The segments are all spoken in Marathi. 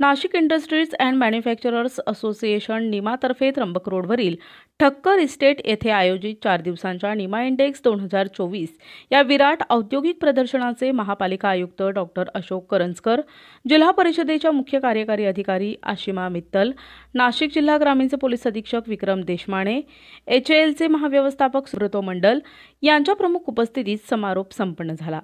Nashik industries and manufacturers association निमातर्फे त्र्यंबक रोडवरील ठक्कर इस्टेट येथे आयोजित 4 दिवसांच्या निमा इंडेक्स 2024 या विराट औद्योगिक प्रदर्शनाचे महापालिका आयुक्त डॉक्टर अशोक करंजकर, जिल्हा परिषदेच्या मुख्य कार्यकारी अधिकारी आशिमा मित्तल, नाशिक जिल्हा ग्रामीणचे पोलीस अधीक्षक विक्रम देशमाने, HALचे महाव्यवस्थापक सुब्रतो मंडल यांच्या प्रमुख उपस्थितीत समारोप संपन्न झाला।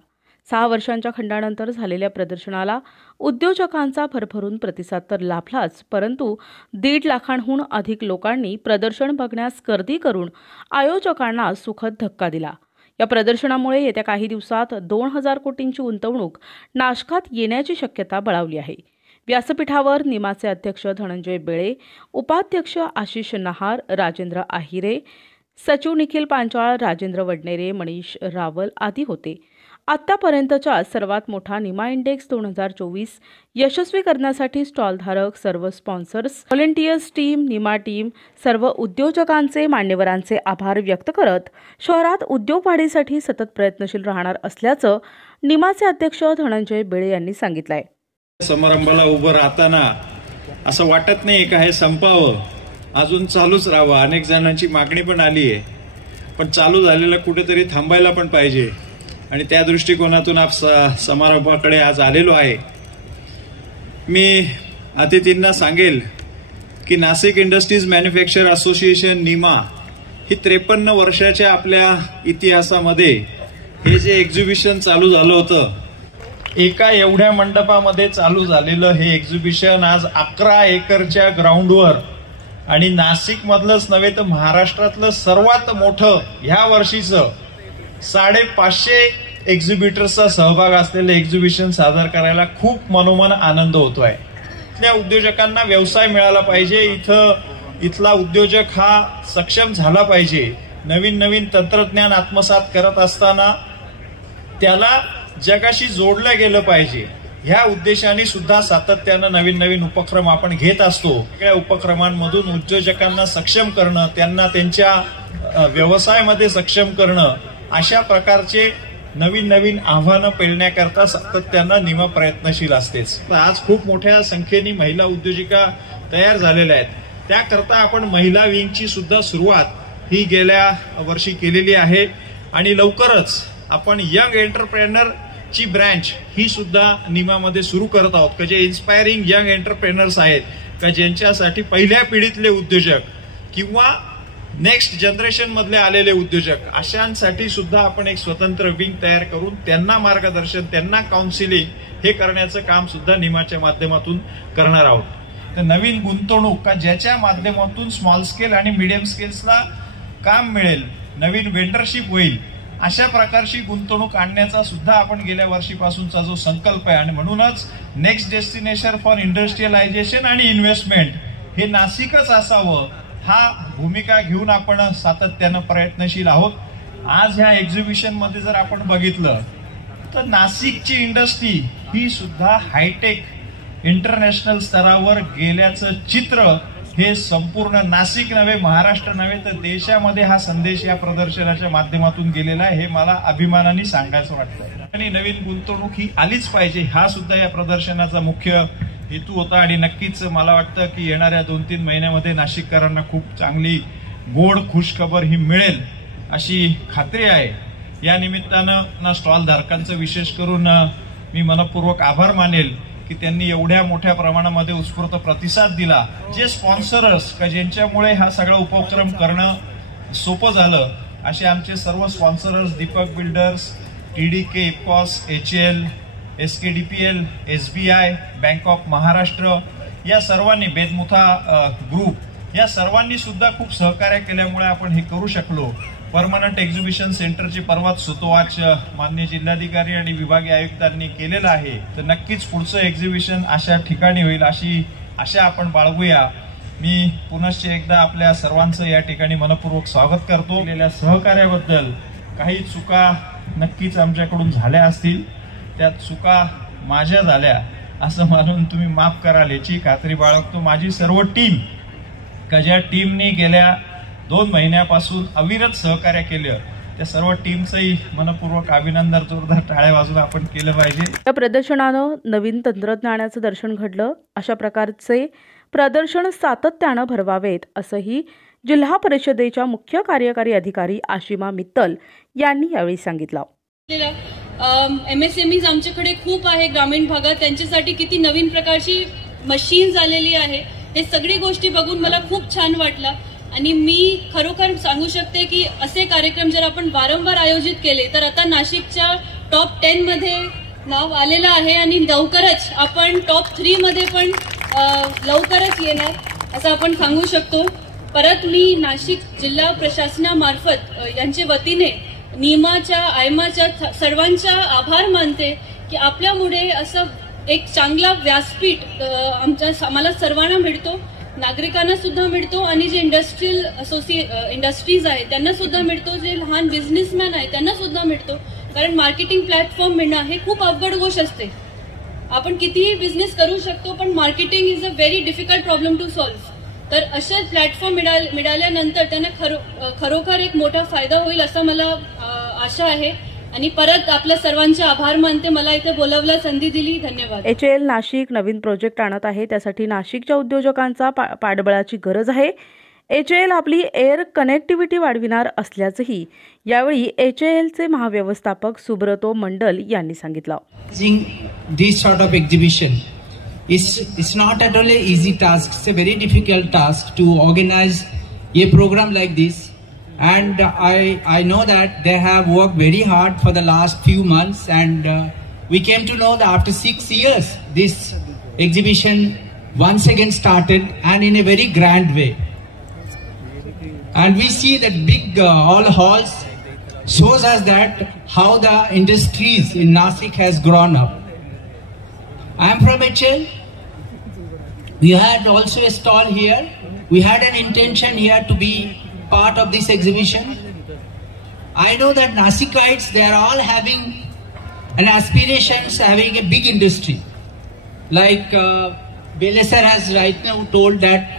6 वर्षांच्या खंडानंतर झालेल्या प्रदर्शनाला उद्योजकांचा भरभरून प्रतिसाद तर लाभलाच, परंतु 1.5 लाखांहून अधिक लोकांनी प्रदर्शन बघण्यास गर्दी करून आयोजकांना सुखद धक्का दिला। या प्रदर्शनामुळे येत्या काही दिवसात 2000 कोटींची गुंतवणूक नाशकात येण्याची शक्यता बळावली आहे। व्यासपीठावर निमाचे अध्यक्ष धनंजय बेळे, उपाध्यक्ष आशिष नहार, राजेंद्र आहिरे, सचिव निखिल पांचाळ, राजेंद्र वडनेरे, मनीष रावल आदी होते। आतापर्यंतचा सर्वात मोठा निमा इंडेक्स 2024 यशस्वी करण्यासाठी स्टॉलधारक, सर्व sponsors, volunteers team, Nima team, सर्व उद्योजकांचे, मान्यवरांचे आभार व्यक्त करत शहरात उद्योग वाढीसाठी सतत प्रयत्नशील राहणार असल्याचं निमाचे अध्यक्ष धनंजय बेळे यांनी सांगितलंय। समारंभाला उभं राहताना असं वाटत नाही का हे संपावं, अजून चालूच राहावं। अनेक जणांची मागणी पण आली आहे, पण चालू झालेलं कुठेतरी थांबायला पण पाहिजे आणि त्या दृष्टिकोनातून समारंभाकडे आज आलेलो आहे। मी अतिथींना सांगेल की Nashik industries manufacture association Nima ही 53 वर्षाच्या आपल्या इतिहासामध्ये हे जे एक्झिबिशन चालू झालं होतं, एका एवढ्या मंडपामध्ये चालू झालेलं हे एक्झिबिशन आज 11 एकरच्या ग्राउंडवर आणि नाशिक मधलंच नव्हे तर महाराष्ट्रातलं सर्वात मोठं ह्या वर्षीचं 550 एक्झिबिटर्सचा सहभाग असलेले एक्झिबिशन सादर करायला खूप मनोमन आनंद होतोय। इथल्या उद्योजकांना व्यवसाय मिळाला पाहिजे, इथला उद्योजक हा सक्षम झाला पाहिजे। नवीन नवीन तंत्रज्ञान आत्मसात करत असताना त्याला जगाशी जोडलं गेलं पाहिजे। ह्या उद्देशाने सुद्धा सातत्यानं नवीन नवीन उपक्रम आपण घेत असतो। या उपक्रमांमधून उद्योजकांना सक्षम करणं, त्यांना त्यांच्या व्यवसायामध्ये सक्षम करणं, अशा प्रकारचे नवीन नवीन आव्हानं पेलण्याकरता सातत्यानं निमा प्रयत्नशील असतेच। आज खूप मोठ्या संख्येने महिला उद्योजिका तयार झालेल्या आहेत। त्याकरता आपण महिला विंगची सुद्धा सुरुवात ही गेल्या वर्षी केलेली आहे आणि लवकरच आपण यंग एंटरप्रेनर ची ब्रँच ही सुद्धा निमामध्ये सुरू करत आहोत का जे इन्स्पायरिंग यंग एंटरप्रेनर्स आहेत का ज्यांच्यासाठी पहिल्या पिढीतले उद्योजक किंवा नेक्स्ट जनरेशन मधले आलेले उद्योजक अशांसाठी सुद्धा आपण एक स्वतंत्र विंग तयार करून त्यांना मार्गदर्शन, त्यांना काउन्सिलिंग हे करण्याचं काम सुद्धा निमाच्या माध्यमातून करणार आहोत। तर नवीन गुंतवणूक का ज्याच्या माध्यमातून स्मॉल स्केल आणि मीडियम स्केल्सला काम मिळेल, नवीन वेंडरशिप होईल, अशा प्रकारची गुंतवणूक आणण्याचा सुद्धा आपण गेल्या वर्षीपासूनचा जो संकल्प आहे आणि म्हणूनच नेक्स्ट डेस्टिनेशन फॉर इंडस्ट्रियलायझेशन आणि इन्व्हेस्टमेंट हे नाशिकच असावं हा भूमिका घेऊन आपण सातत्यानं प्रयत्नशील आहोत। आज ह्या एक्झिबिशन मध्ये जर आपण बघितलं तर नाशिकची इंडस्ट्री ही सुद्धा हायटेक इंटरनॅशनल स्तरावर गेल्याचं चित्र हे संपूर्ण नाशिक नव्हे, महाराष्ट्र नव्हे तर देशामध्ये हा संदेश या प्रदर्शनाच्या माध्यमातून गेलेला आहे। हे मला अभिमानाने सांगायचं वाटतं आणि नवीन गुंतवणूक ही आलीच पाहिजे हा सुद्धा या प्रदर्शनाचा मुख्य हेतू होता आणि नक्कीच मला वाटतं की येणाऱ्या 2-3 महिन्यामध्ये नाशिककरांना खूप चांगली गोड खुशखबर ही मिळेल अशी खात्री आहे। या निमित्तानं स्टॉल धारकांचं विशेष करून मी मनपूर्वक आभार मानेल की त्यांनी एवढ्या मोठ्या प्रमाणामध्ये उत्स्फूर्त प्रतिसाद दिला। जे स्पॉन्सर्स का ज्यांच्यामुळे हा सगळा उपक्रम करणं सोपं झालं असे आमचे सर्व sponsors, Deepak builders, TDK, इपॉस, HAL, SKDPL, SBI, bank of Maharashtra या सर्वांनी, बेदमुथा ग्रुप या सर्वांनी सुद्धा खूप सहकार्य केल्यामुळे आपण हे करू शकलो। परमनंट एक्झिबिशन सेंटरची परवाच सुतोवाच माननीय जिल्हाधिकारी आणि विभागीय आयुक्तांनी केलेलं आहे। तर नक्कीच पुढचं एक्झिबिशन अशा ठिकाणी होईल अशी आशा आपण बाळगूया। मी पुनश्च एकदा आपल्या सर्वांचं या ठिकाणी मनपूर्वक स्वागत करतो। केलेल्या सहकार्याबद्दल काही चुका नक्कीच आमच्याकडून झाल्या असतील, त्या चुका माझ्या झाल्या असं मानून तुम्ही माफ कराल याची खात्री बाळगतो। माझी सर्व टीम का ज्या टीमने गेल्या 2 महिन्यापासून अविरत सहकार्य केलं त्या सर्व टीमचंही मनपूर्वक अभिनंदन, जोरदार टाळ्या वाजून आपण केलं पाहिजे. या प्रदर्शनानं नवीन तंत्रज्ञानाचं दर्शन घडलं. अशा प्रकारचे प्रदर्शन सातत्यानं भरवावेत असंही जिल्हा परिषदेच्या मुख्य कार्यकारी अधिकारी आशिमा मित्तल यांनी यावेळी सांगितलं. MSMEs आमच्याकडे खूप आहे ग्रामीण भागात, त्यांच्यासाठी किती नवीन प्रकारची मशीन्स आलेली आहे. हे सगळी गोष्टी बघून मला खूप छान वाटलं आणि मी खरोखर सांगू शकते की असे कार्यक्रम जर आपण वारंवार आयोजित केले तर आता नाशिकच्या टॉप 10 मध्ये नाव आलेलं आहे आणि लवकरच आपण टॉप 3 मध्ये पण लवकरच येणार असं आपण सांगू शकतो. परत मी नाशिक जिल्हा प्रशासनामार्फत यांच्या वतीने निमाच्या आयमाच्या सर्वांचा आभार मानते की आपल्यामुळे असं एक चांगला व्यासपीठ आम्हाला सर्वांना मिळतो, नागरिकांना सुद्धा मिळतो आणि जे इंडस्ट्रीज आहेत त्यांना सुद्धा मिळतो, जे लहान बिझनेसमॅन आहेत त्यांना सुद्धा मिळतो. कारण मार्केटिंग प्लॅटफॉर्म मिळणं हे खूप अवघड गोष्ट असते. आपण कितीही बिझनेस करू शकतो पण marketing is a very difficult problem to solve. तर असे प्लॅटफॉर्म मिळाल्यानंतर त्यांना खरोखर एक मोठा फायदा होईल असं मला आशा आहे आणि परत आपल्या सर्वांचे आभार मानते. मला इथे बोलावलं, संधी दिली, धन्यवाद. HAL नाशिक नवीन प्रोजेक्ट आणत आहे, त्यासाठी नाशिकच्या उद्योजकांचा पाठबळाची गरज आहे. HAL आपली एअर कनेक्टिव्हिटी वाढविणार असल्याचंही यावेळी HALचे महाव्यवस्थापक सुब्रतो मंडल यांनी सांगितलं. This sort of exhibition it's not at all an easy task. It's a very difficult task to organize a program like this, and I know that they have worked very hard for the last few months, and we came to know that after 6 years this exhibition once again started, and in a very grand way. And we see that big all halls shows us that how the industries in Nashik has grown up. I am from HAL. We had also a stall here. We had an intention here to be part of this exhibition. I know that Nasikites, they are all having an aspirations, having a big industry. Like Bele sir has right now told that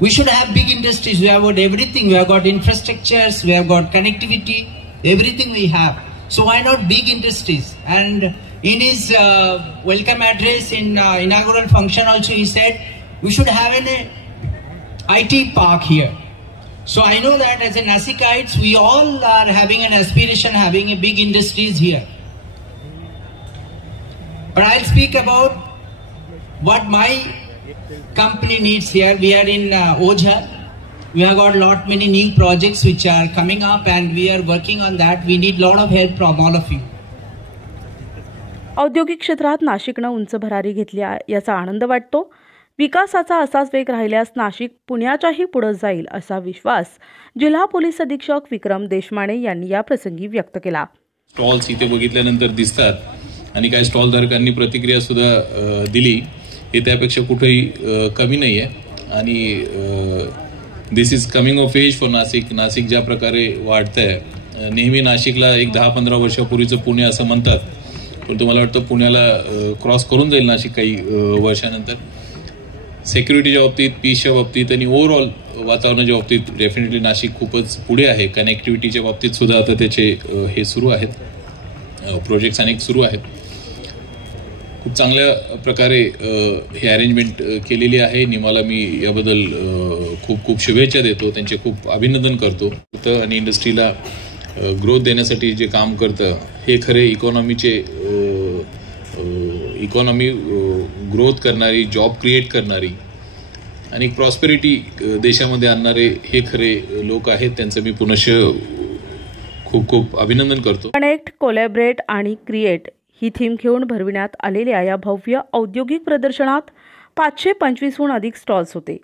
we should have big industries. We have got everything. We have got infrastructures. We have got connectivity. Everything we have. So why not big industries? And in his welcome address in inaugural function also he said we should have an IT park here. So I know that as a Nasikites we all are having an aspiration, having a big industries here. But I'll speak about what my company needs here. We are in Ojhar. We have got many new projects which are coming up and we are working on that. We need lot of help from all of you. औद्योगिक क्षेत्रात नाशिकनं उंच भरारी घेतली याचा आनंद वाटतो. विकासाचा असाच वेग राहिल्यास नाशिक पुण्याच्याही पुढे जाईल असा विश्वास जिल्हा पोलीस अधीक्षक विक्रम देशमाने यांनी या प्रसंगी व्यक्त केला. स्टॉल्स इथे बघितल्यानंतर दिसतात आणि काही स्टॉल धारकांनी प्रतिक्रिया सुद्धा दिली. हे त्यापेक्षा कुठेही कमी नाहीये आणि this is coming of age for Nashik. Nashik ज्या प्रकारे वाढतंय, नेहमी नाशिकला एक 10-15 वर्षापूर्वीचं पुणे असं म्हणतात, पण तुम्हाला वाटतं पुण्याला क्रॉस करून जाईल नाशिक काही वर्षानंतर. सिक्युरिटीच्या बाबतीत, पीसच्या बाबतीत आणि ओव्हरऑल वातावरणाच्या बाबतीत डेफिनेटली नाशिक खूपच पुढे आहे. कनेक्टिव्हिटीच्या बाबतीत सुद्धा आता त्याचे हे सुरू आहेत, प्रोजेक्ट्स अनेक सुरू आहेत. खूप चांगल्या प्रकारे हे अरेंजमेंट केलेली आहे. निमाला मी याबद्दल खूप खूप शुभेच्छा देतो, त्यांचे खूप अभिनंदन करतो. आणि इंडस्ट्रीला ग्रोथ देण्यासाठी जे काम करतं हे खरे इकॉनॉमी ग्रोथ करणारी, जॉब क्रिएट करणारी आणि प्रॉस्पेरिटी देशामध्ये आणणारे हे खरे लोक आहेत. त्यांचं मी पुनश्च खूप खूप अभिनंदन करतो. कनेक्ट, कोलॅबरेट आणि क्रिएट ही थीम घेऊन भरविण्यात आलेल्या या भव्य औद्योगिक प्रदर्शनात 525हून अधिक स्टॉल्स होते.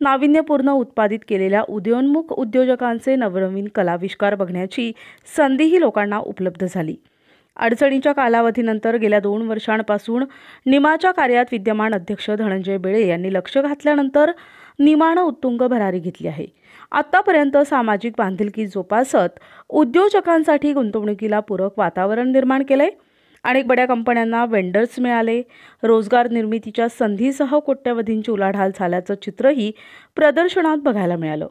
नाविन्यपूर्ण उत्पादित केलेल्या उदयोन्मुख उद्योजकांचे नवनवीन कलाविष्कार बघण्याची संधीही लोकांना उपलब्ध झाली. अडचणीच्या कालावधीनंतर गेल्या 2 वर्षांपासून निमाच्या कार्यात विद्यमान अध्यक्ष धनंजय बेळे यांनी लक्ष घातल्यानंतर निमानं उत्तुंग भरारी घेतली आहे. आतापर्यंत सामाजिक बांधिलकी जोपासत उद्योजकांसाठी गुंतवणुकीला पूरक वातावरण निर्माण केले. अनेक बड्या कंपन्यांना वेंडर्स मिळाले. रोजगार निर्मितीच्या संधीसह कोट्यवधींची उलाढाल झाल्याचं चित्रही प्रदर्शनात बघायला मिळालं.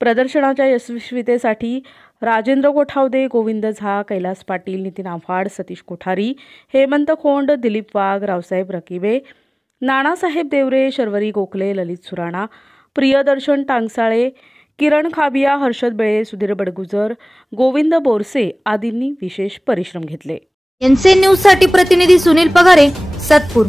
प्रदर्शनाच्या यशस्वीतेसाठी राजेंद्र कोठावदे, गोविंद झा, कैलास पाटील, नितीन आव्हाड, सतीश कोठारी, हेमंत खोंड, दिलीप वाघ, रावसाहेब रकिबे, नानासाहेब देवरे, शर्वरी गोखले, ललित सुराणा, प्रियदर्शन टांगसाळे, किरण खाबिया, हर्षद बेळे, सुधीर बडगुजर, गोविंद बोरसे आदींनी विशेष परिश्रम घेतले. एनसीएन न्यूज साठी प्रतिनिधी सुनील पगारे, सातपूर.